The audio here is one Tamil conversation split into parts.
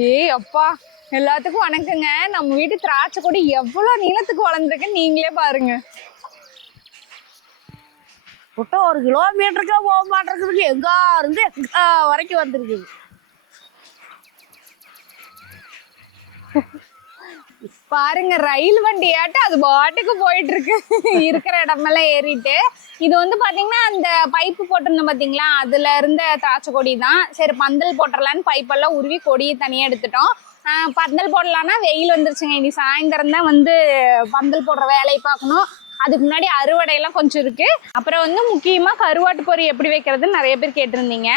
ஏய் அப்பா, எல்லாத்துக்கும் வணக்கங்க. நம்ம வீட்டு திராட்சை கொடி எவ்வளவு நீளத்துக்கு வளர்ந்துருக்கு நீங்களே பாருங்க. விட்டா 1 கிலோமீட்டருக்கே போக மாட்டேங்குது. எங்க இருந்து எங்க வரைக்கும் வந்துருக்குது. பாருங்க, ரயில் வண்டியாட்டு அது பாட்டுக்கு போயிட்டு இருக்கு. இருக்கிற இடமெல்லாம் ஏறிட்டு. இது வந்து பாத்தீங்கன்னா அந்த பைப்பு போட்டிருந்தோம் பாத்தீங்களா, அதுல இருந்த திராட்சை கொடி தான். சரி பந்தல் போட்டுடலான்னு பைப்பெல்லாம் உருவி கொடியை தனியா எடுத்துட்டோம். பந்தல் போடலான்னா வெயில் வந்துருச்சுங்க. இனி சாயந்தரம் தான் வந்து பந்தல் போடுற வேலையை பார்க்கணும். அதுக்கு முன்னாடி அறுவடையெல்லாம் கொஞ்சம் இருக்கு. அப்புறம் வந்து முக்கியமா கருவாட்டு பொரி எப்படி வைக்கிறதுன்னு நிறைய பேர் கேட்டிருந்தீங்க.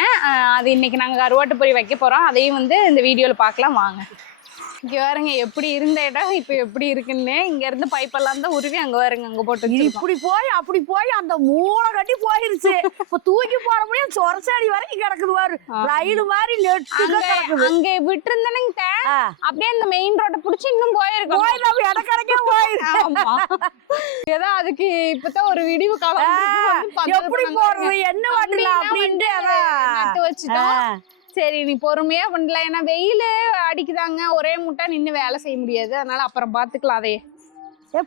அது இன்னைக்கு நாங்க கருவாட்டு பொரி வைக்க போறோம். அதையும் வந்து இந்த வீடியோல பார்க்கலாம் வாங்க. இங்க பாருங்க எப்படி இருந்த இடம் இப்ப எப்படி இருக்குன்னு. இங்க இருந்து பைப்பெல்லாம் தான் உருவி அங்க பாருங்க அங்க போட்டு இப்படி போய் அப்படி போய் அந்த மூளை கட்டி போயிருச்சு. இப்ப தூக்கி போற முடியும் சொரசாடி வரைக்கும் கிடக்குது பாரு. ரயில் மாதிரி அங்க விட்டு இருந்தானுங்க. அப்படியே அந்த மெயின் ரோட்டை புடிச்சு இன்னும் போயிருக்கோம். இடக்கடைக்கே போயிருக்கோம். ஏதோ அதுக்கு இப்பதான் ஒரு விடிவு காலம் எப்படி போறது என்ன பண்ணலாம் அப்படின்ட்டு நட்டு வச்சுட்டோம். சரி நீ பொறுமையா பண்ணல, ஏன்னா வெயில் அடிக்குதாங்க. ஒரே முட்டை நின்று வேலை செய்ய முடியாது. அதனால அப்புறம் பாத்துக்கலாம். அதையே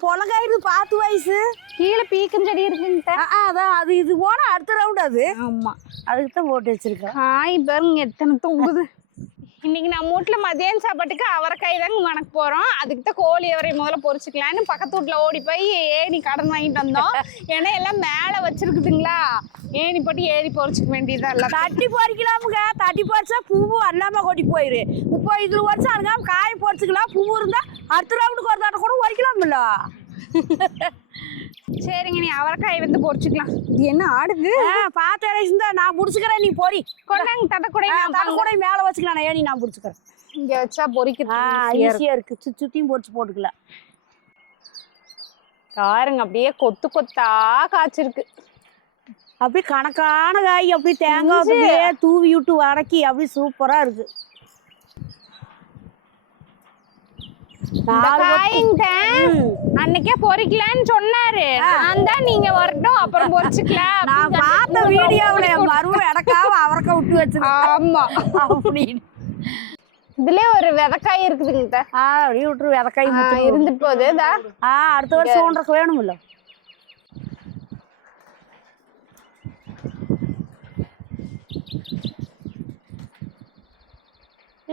பொலங்காயிருந்து பார்த்து வயசு கீழே பீக்கஞ்செடி இருக்குங்க. அதான் அது இது போனா அடுத்த ரவுண்ட் அது. ஆமா, அதுக்கு தான் போட்டு வச்சிருக்கேன். காய் பாருங்க எத்தனை தொங்குது. இன்னைக்கு நம்ம வீட்டுல மதியம் சாப்பாட்டுக்கு அவரைக்காய் தாங்க வணக்க போறோம். அதுக்கு தான் கோழி அவரை முதல்ல பொரிச்சுக்கலான்னு பக்கத்து வீட்டுல ஓடி போய் ஏணி கடன் வாங்கிட்டு வந்தோம். ஏன்னா எல்லாம் மேல வச்சிருக்குதுங்களா, ஏணி போட்டு ஏறி பொரிச்சுக்க வேண்டியதா இல்ல. தட்டி பொறிக்கலாமுங்க. தட்டி பொறிச்சா பூவும் அல்லாம கொட்டி போயிரு. இப்போ இதுல வருஷம் அதுக்காம காய பொறிச்சுக்கலாம். பூ இருந்தா அடுத்த ரவுண்டுக்கு ஒரு தாட்ட கூட பொறிக்கலாம்ல. சரிங்க, நீ அவரைக்காய் வந்து பொரிச்சுக்கலாம். இது என்ன ஆடுது? பாத்தா நான் முடிச்சுக்கிறேன், நீ பொறி கொண்டாங்க. தட்டக்கூட மேல வச்சுக்கலாம். ஏணி நான் முடிச்சுக்கிறேன். இங்க வச்சா பொரிக்க ஈஸியா இருக்கு. சுத்தியும் பொரிச்சு போட்டுக்கலாம். பாருங்க அப்படியே கொத்து கொத்தா காய்ச்சிருக்கு. அப்படி கணக்கான காய் அப்படி தேங்காய் தூவி விட்டு வடக்கி அப்படி சூப்பரா இருக்கு. அன்னைக்கே பொரிக்கலான்னு சொன்னாரு. நான் தான் நீங்க வரட்டும் அப்புறம் பொரிச்சுக்கலாம். நான் பார்த்த வீடியோவுல மரும இடக்காம அவரைக்காய் விட்டு வச்சிருக்கேன். ஆமா அப்படின்னு இதுலயே ஒரு விதைக்காய் இருக்குதுங்க. அப்படியே விட்டுரு. விதைக்காய் இருந்துட்டு போகுது. அடுத்த வருஷம் ஒன்றரை வேணும்ல.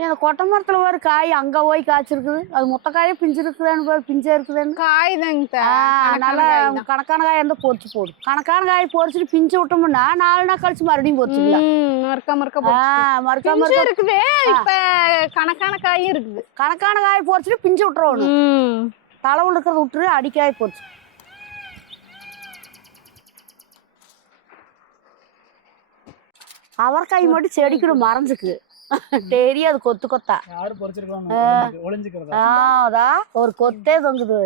அந்த கொட்டை மரத்துல ஒரு காய் அங்க போய் காய்ச்சிருக்குது. அது மொத்த காயே பிஞ்சு இருக்குதான்னு பாரு. பிஞ்சா இருக்குதான்னு காய் தாங்க. நல்லா கணக்கான காய் இருந்தா பொரிச்சு போடு. கணக்கான காய் பொரிச்சுட்டு பிஞ்சு விட்டோம்னா 4 நாள் கழிச்சு மறுபடியும் பொரிச்சுக்கலாம். மறுக்க இருக்குது. இப்ப கணக்கான காயும் இருக்குது. கணக்கான காய் பொரிச்சுட்டு பிஞ்சு விட்டுறணும். தலைவுள்ள இருக்கிறத விட்டுரு. அடிக்காய் பொரிச்சு அவரைக்காய் மட்டும் செடிக்கணும் மறைஞ்சுக்கு தெரியாது. கொத்து கொத்தா ஒரு கொத்தே தொங்குது.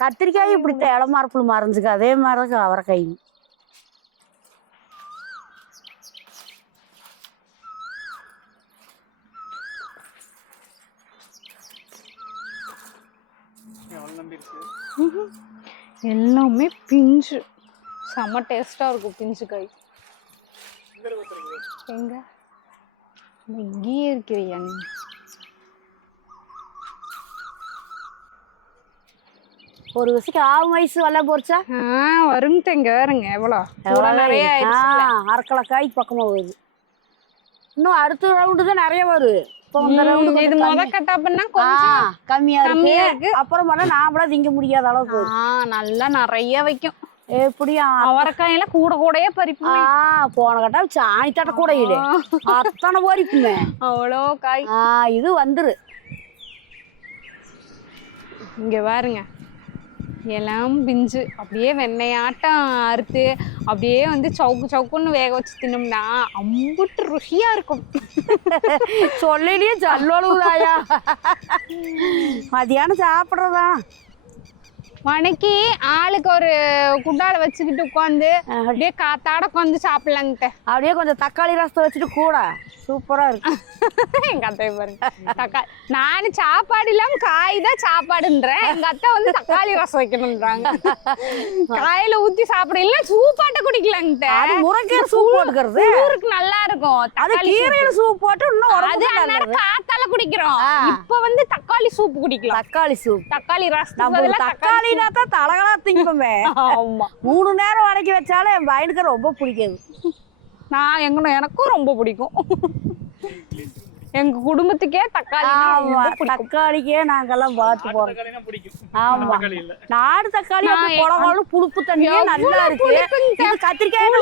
கத்திரிக்காய் இப்படித்தான் இளமரப்புல மறைஞ்சுக்கு. அதே மாதிரிதான் அவரைக்காய். எல்லாமே பிஞ்சு செம்ம டேஸ்டா இருக்கும். பிஞ்சு காய் எங்க இங்கேயே இருக்கிறியா நீ? ஒரு வருஷத்துக்கு 6 வயசு வரல பொரிச்சா வருங்க. இங்க வேறுங்க எவ்வளோ நிறைய அரைக்கலக்காய் பக்கமா வருது. இன்னும் அடுத்த ரவுண்டு தான் நிறைய வரும். இது முத கட்டாப்புன்னா கம்மியா இருக்கு. அப்புறம் நாமளா திங்க முடியாத அளவுக்கு நல்லா நிறைய வைக்கும். எப்படியா அவரைக்காயெல்லாம் கூட கூடயே பறிப்போம். போன கட்டா சாணி தட்ட கூட இல்லை. அத்தனை பறிப்புமே அவ்வளோ காய். இது வந்துரு. இங்க பாருங்க எல்லாம் பிஞ்சு அப்படியே வெண்ணையாட்டம் அறுத்து அப்படியே வந்து சவுக்கு சவுக்குன்னு வேக வச்சு தின்னோம்னா அம்புட்டு ருசியா இருக்கும். சொல்லிலேயே ஜல்லோலுதாயா. மதியானம் சாப்பிட்றதா வணக்கி ஆளுக்கு ஒரு குண்டால வச்சுக்கிட்டு உட்காந்து அப்படியே காத்தாட உட்காந்து சாப்பிடலாங்கிட்ட. அப்படியே கொஞ்சம் தக்காளி ரசத்தை வச்சுட்டு கூட சூப்பரா இருக்கு. எங்க அத்தை பாருங்க தக்காளி, நானு சாப்பாடு இல்லாம காய் தான் சாப்பாடுன்றேன், எங்க அத்தை வந்து தக்காளி ரசம் வைக்கணும்ன்றாங்க. காயில ஊத்தி சாப்பிட இல்ல சூப்பாட்ட குடிக்கலாங்கிட்ட. அது முருங்கை சூப் போட்டுக்கிறது ஊருக்கு நல்லா இருக்கும். அது கீரையில சூப் போட்டு இன்னும் அது அந்நேரம் காத்தால குடிக்கிறோம். இப்ப வந்து தக்காளி சூப் குடிக்கலாம். தக்காளி சூப், தக்காளி ரசம் நம்ம தக்காளினா தான் தலகலா திங்கமே. ஆமா 3 நேரம் வதக்கி வச்சாலும் என் பையனுக்கு ரொம்ப பிடிக்காது. நான் எனக்கும் ரொம்ப பிடிக்கும். எங்க குடும்பத்துக்கே தக்காளி தக்காளிக்கே நாங்கெல்லாம் பார்த்து போறோம். ஆமா நாடு தக்காளி குளவாலும் புளிப்பு தண்ணியே நல்லா இருக்கு. கத்திரிக்காய்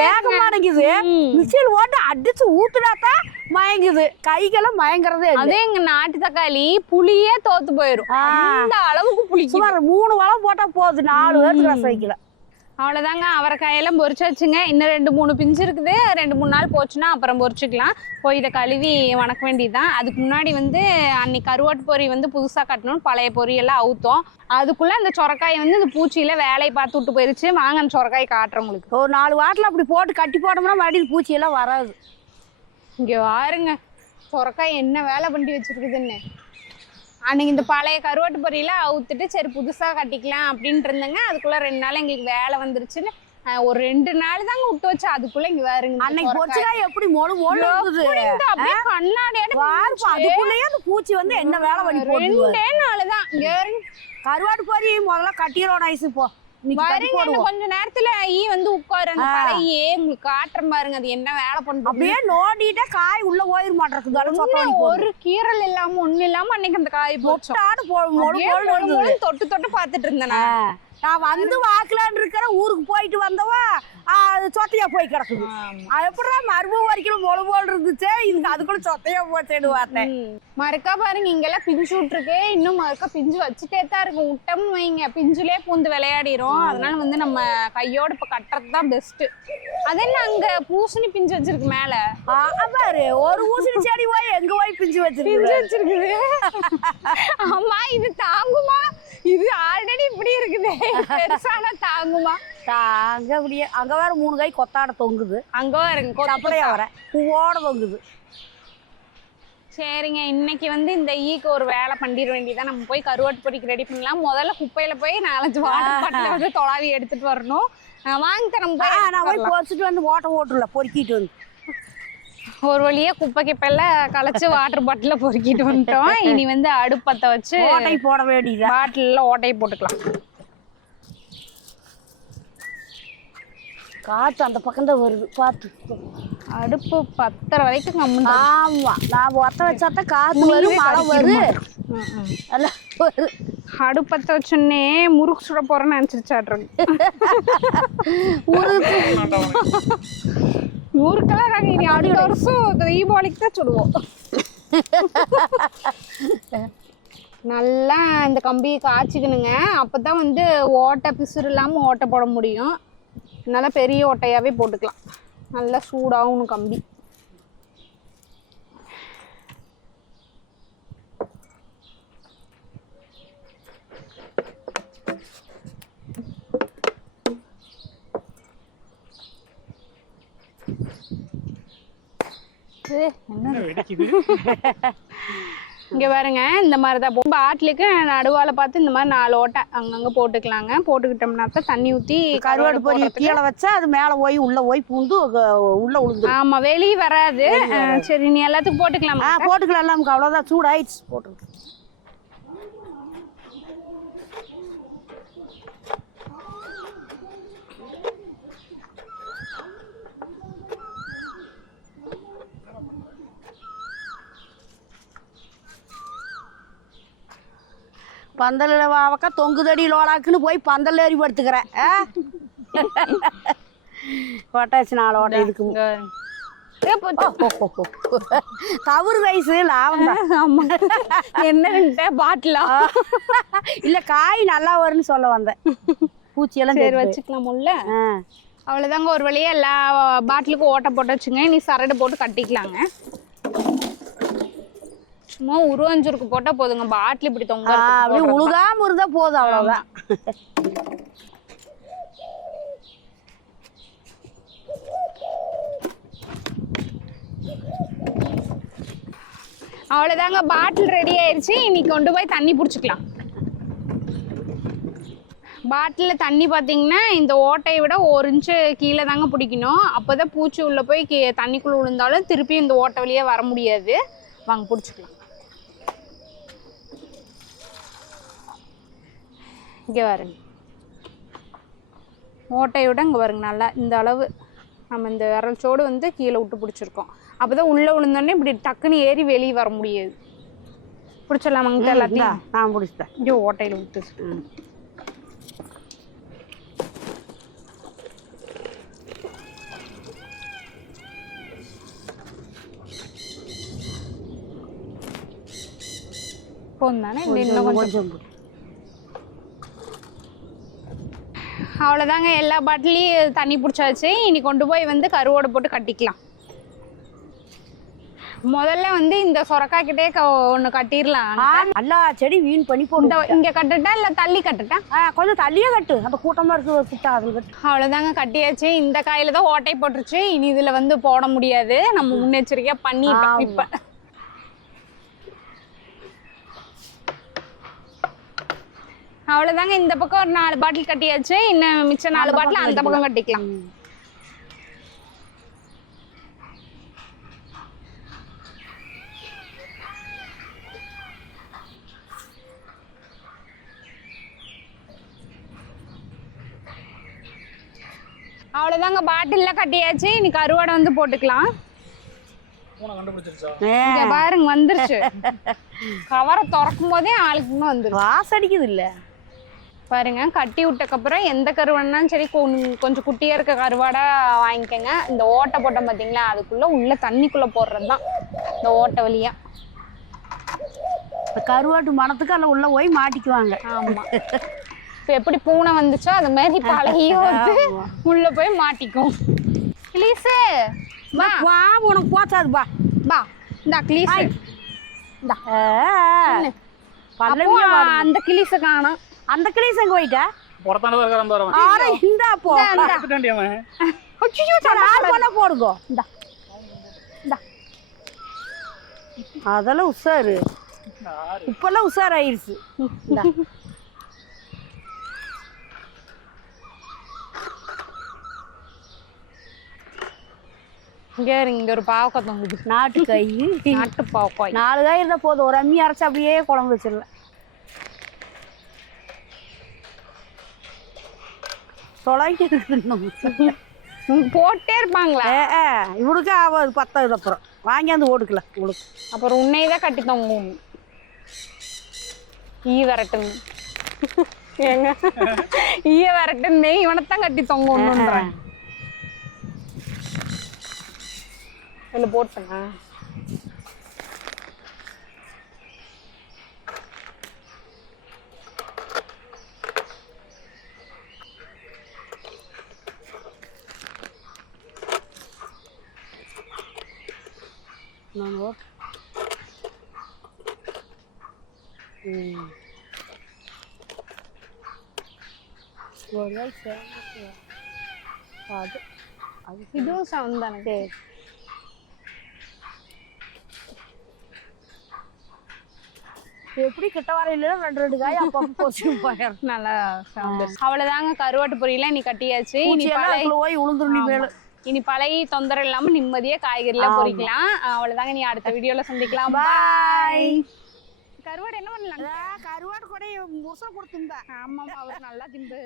வேக மாட்டேங்குது. மிக்சியில் போட்டு அடிச்சு ஊத்துனாதான் மயங்குது, கைகெல்லாம் மயங்குறதே. அதே எங்க நாட்டு தக்காளி புளியே தோத்து போயிரும். அந்த அளவுக்கு புளி. சுமார் 3 வளம் போட்டா போகுது, 4 பேருக்கு ரசம் வைக்கல. அவ்வளோதாங்க. அவரைக்காயெல்லாம் பொரிச்சாச்சுங்க. இன்னும் 2-3 பிஞ்சு இருக்குது. 2-3 நாள் போச்சுன்னா அப்புறம் பொரிச்சுக்கலாம். போய் இதை கழுவி வணக்க வேண்டியதுதான். அதுக்கு முன்னாடி வந்து அன்னைக்கு கருவாட்டு பொரி வந்து புதுசாக கட்டணும், பழைய பொரியெல்லாம் அவுத்தோம். அதுக்குள்ளே அந்த சொரக்காயை வந்து இந்த பூச்சியில் வேலையை பார்த்து விட்டு போயிருச்சு. வாங்க அந்த சொரக்காயை காட்டுறேன் உங்களுக்கு. ஒரு 4 வாட்டில் அப்படி போட்டு கட்டி போட்டோம்னா மறுபடியும் பூச்சியெல்லாம் வராது. இங்கே பாருங்க சொரக்காய் என்ன வேலை பண்ணி வச்சுருக்குதுன்னு. அன்னைக்கு இந்த பழைய கருவாட்டு பொரியெல்லாம் அவுத்துட்டு சரி புதுசாக கட்டிக்கலாம் அப்படின்ட்டு இருந்தேங்க. அதுக்குள்ளே 2 நாள் எங்களுக்கு வேலை வந்துருச்சுன்னு ஒரு 2 நாள் தாங்க விட்டு வச்சு. அதுக்குள்ள இங்க வேறுங்க அன்னைக்கு பொரிச்சா எப்படி மொழு மொழு அப்படியே கண்ணாடியோட அதுக்குள்ளேயே அந்த பூச்சி வந்து என்ன வேலை பண்ணி போடுது. 2 நாள் தான் கருவாட்டு பொரி முதல்ல கட்டிரோட ஐஸ் போ கொஞ்ச நேரத்துல ஈ வந்து உட்காரு. அந்த பழையே உங்களுக்கு காட்டுற பாருங்க அது என்ன வேலை பண்ணுது. அப்படியே நோண்டிட்டா காய் உள்ள போயிட மாட்டேங்குது. ஒரு கீரல் இல்லாம ஒண்ணு இல்லாம அன்னைக்கு அந்த காய் தொட்டு தொட்டு பாத்துட்டு இருந்தேன். நான் வந்து வாக்கலான்னு இருக்கிற ஊருக்கு போயிட்டு வந்தவா சொத்தையா போய் கிடக்குது. எப்படா மருமம் வரைக்கும் மொழு போல் இருந்துச்சு, இதுக்கு அதுக்குள்ள சொத்தையா போச்சேன்னு பார்த்தேன். மறுக்கா பாருங்க இங்கெல்லாம் பிஞ்சு விட்டுருக்கு. இன்னும் மறுக்கா பிஞ்சு வச்சுட்டே தான் இருக்கும். விட்டோம்னு வைங்க பிஞ்சுலே பூந்து விளையாடிரும். அதனால வந்து நம்ம கையோட இப்ப கட்டுறது தான் பெஸ்ட். அது என்ன அங்க பூசணி பிஞ்சு வச்சிருக்கு மேல பாரு. ஒரு பூசணி செடி போய் எங்க போய் பிஞ்சு வச்சிருக்குது. ஆமா இது தாங்குமா? இது ஆல்ரெடி இப்படி இருக்குது, பெருசான தாங்குமா? தாங்க அப்படியே. அங்க வேற 3 காய் கொத்தாட தொங்குது. அங்க பாருங்க அப்படியே வர பூவோட தொங்குது. சரிங்க இன்னைக்கு வந்து இந்த ஈக்கு ஒரு வேலை பண்ணிட வேண்டியதான். நம்ம போய் கருவாட்டு பொரிக்கு ரெடி பண்ணலாம். முதல்ல குப்பையில போய் 4-5 வாட்டர் பாட்டில வந்து தொலாவி எடுத்துட்டு வரணும். வாங்கி தரம் நான் போய் பொரிச்சிட்டு வந்து ஓட்ட ஓட்டுல பொறுக்கிட்டு வந்து ஒரு வழியா குப்பை கிப்பெல்லாம் களைச்சு வாட்டர் பாட்டில பொறுக்கிட்டு வந்துட்டோம். இனி வந்து அடுப்பத்தை வச்சு ஓட்டை போட வேண்டியது. பாட்டில ஓட்டையை போட்டுக்கலாம். காற்று அந்த பக்கம் தான் வருது பார்த்து. அடுப்பு 10:30 வரைக்கும் கம்மி. ஆமா நான் ஒத்த வச்சாத்தான் காற்று வரும், மழை வரும். அடுப்பத்த வச்சோன்னே முறுக்கு சுட போறேன்னு நினைச்சிருச்சாட்ருக்கு. முறுக்கெல்லாம் நாங்கள் இனி அடுத்த வருஷம் தீபாவளிக்கு தான் சுடுவோம். நல்லா இந்த கம்பியை காய்ச்சிக்கணுங்க. அப்பதான் வந்து ஓட்டை பிசுறு இல்லாமல் ஓட்டை போட முடியும். நல்லா பெரிய ஓட்டையாவே போட்டுக்கலாம். நல்லா சூடாகணும் கம்பி. இங்க பாருங்க இந்த மாதிரி தான் பாட்டிலுக்கு நடுவால பார்த்து இந்த மாதிரி 4 ஓட்டை அங்கங்க போட்டுக்கலாங்க. போட்டுக்கிட்டோம்னா தான் தண்ணி ஊற்றி கருவாடு பொரி கீழே வச்சா அது மேலே போய் உள்ள போய் பூந்து உள்ள உளுந்து. ஆமா வெளியே வராது. சரி நீ எல்லாத்துக்கும் போட்டுக்கலாம். போட்டுக்கலாம். நமக்கு அவ்வளோதான் சூடாயிடுச்சு போட்டுருக்கு. பந்தல்ல வாவக்கா தொங்குதடி லோடாக்குன்னு போய் பந்தல் ஏறி படுத்துக்கிறேன். போட்டாச்சு 4 ஓட்டை இதுக்கு. கவுரு ரைஸ் லாபம் தான். என்ன பாட்டிலா இல்ல காய் நல்லா வரும்னு சொல்ல வந்தேன். பூச்சியெல்லாம் சரி வச்சுக்கலாம் உள்ள. அவ்வளவுதாங்க ஒரு வழியா எல்லா பாட்டிலுக்கும் ஓட்டை போட்டு வச்சுங்க. நீ சரடு போட்டு கட்டிக்கலாங்க. சும்மா உருவஞ்சுருக்கு போட்டா போதுங்க. பாட்டில் இப்படி தொங்க அப்படியே உழுகாம இருந்தா போதும், அவ்வளவுதான். அவ்வளவுதாங்க, பாட்டில் ரெடி ஆயிருச்சு. இன்னைக்கு கொண்டு போய் தண்ணி பிடிச்சிக்கலாம். பாட்டிலில் தண்ணி பார்த்தீங்கன்னா இந்த ஓட்டையை விட 1 இன்ச்சு கீழே தாங்க பிடிக்கணும். அப்போ தான் பூச்சி உள்ளே போய் தண்ணிக்குள்ளே விழுந்தாலும் திருப்பி இந்த ஓட்டை வழியாக வர முடியாது. வாங்க பிடிச்சிக்கலாம். இங்கே பாருங்க, ஓட்டையை விட இங்கே பாருங்க நல்லா இந்த அளவு நம்ம இந்த விரல் சோடு வந்து கீழே விட்டு பிடிச்சிருக்கோம். அப்போ தான் உள்ளே விழுந்தோடனே இப்படி டக்குன்னு ஏறி வெளியே வர முடியாது. பிடிச்சிடலாமாங்க எல்லாத்தையும்? நான் பிடிச்சிட்டேன். ஐயோ ஓட்டையில் விட்டு. இன்னும் கொஞ்சம். அவ்வளோதாங்க, எல்லா பாட்டிலையும் தண்ணி பிடிச்சாச்சு. இனி கொண்டு போய் வந்து கருவோட போட்டு கட்டிக்கலாம். முதல்ல வந்து இந்த சொரக்காய் கிட்டே ஒன்று கட்டிடலாம். எல்லா செடி வீண் பண்ணி போட்டு இங்கே கட்டுட்டா இல்லை தள்ளி கட்டுட்டா? கொஞ்சம் தள்ளியே கட்டு, அந்த கூட்டமாக இருக்கு கிட்ட அதில் கட்டு. அவ்வளோதாங்க, கட்டியாச்சு. இந்த காயில தான் ஓட்டை போட்டுருச்சு. இனி இதில் வந்து போட முடியாது. நம்ம முன்னெச்சரிக்கையாக பண்ணிட்டோம். இப்போ அவ்வளோதாங்க, இந்த பக்கம் ஒரு 4 பாட்டில் கட்டியாச்சு. இன்னும் மிச்சம் 4 பாட்டில் அந்த பக்கம் கட்டிக்கலாம். அவ்வளோதாங்க, பாட்டிலில் கட்டியாச்சு. இன்னைக்கு கருவாடை வந்து போட்டுக்கலாம். இங்க பாருங்க வந்துருச்சு. கவரை திறக்கும் போதே ஆளுக்கு வந்துருச்சு. வாசடிக்குது இல்ல பாருங்க. கட்டி விட்டக்கப்புறம் எந்த கருவாடுனாலும் சரி, கொஞ்சம் குட்டியா இருக்க கருவாடா வாங்கிக்கோங்க. இந்த ஓட்டை போட்டோம் பார்த்தீங்களா, அதுக்குள்ள உள்ள தண்ணிக்குள்ள போடுறது தான் இந்த ஓட்டை வழியா. கருவாட்டு மனத்துக்கு அதில் உள்ள போய் மாட்டிக்குவாங்க. ஆமா, இப்போ எப்படி பூனை வந்துச்சோ அது மாதிரி பழகியும் வந்து உள்ள போய் மாட்டிக்கும். கிளீஸு வா, உனக்கு போச்சாது பா பா. இந்த கிளீஸ் அந்த கிளீஸை காணோம். அந்த கிளீஸ் எங்க போயிட்டா? போடுங்க. அதெல்லாம் உஷாரு, இப்பெல்லாம் உஷார் ஆயிருச்சு. இங்க ஒரு பாவக்காய் தொங்குது. நாட்டு காய், நாட்டு பாவக்காய். 4 காய் இருந்தா போதும். ஒரு அம்மி அரைச்சு அப்படியே குழம்பு வச்சிடலாம். போட்டே இருப்பாங்களா? இவனுக்கு ஆகாது, 10 அப்புறம் வாங்கியாந்து ஓடுக்கலாம் உங்களுக்கு. அப்புறம் உன்னையதான் கட்டி தொங்கும். ஈ வரட்டும் ஏங்க, ஈய வரட்டுன்னு இவனைத்தான் கட்டி தொங்கணுன்றேன். என்ன போட்டேன்னா இதுவும் சவுண்ட் தானே. எப்படி கிட்ட வரையில 2 காய் அப்ப போச்சு போயிடும். நல்லா அவ்வளவுதாங்க, கருவாட்டு பொரியல நீ கட்டியாச்சு. இனி பழைய தொந்தரவு இல்லாம நிம்மதியா காய்கறில பொரிக்கலாம். அவ்வளவுதாங்க, நீ அடுத்த வீடியோல சந்திக்கலாம். பாய். கருவாடு என்ன பண்ணலாம்? கருவாடு கூட முசல் கொடுத்துருந்தா. ஆமா, அவர் நல்லா திம்பு.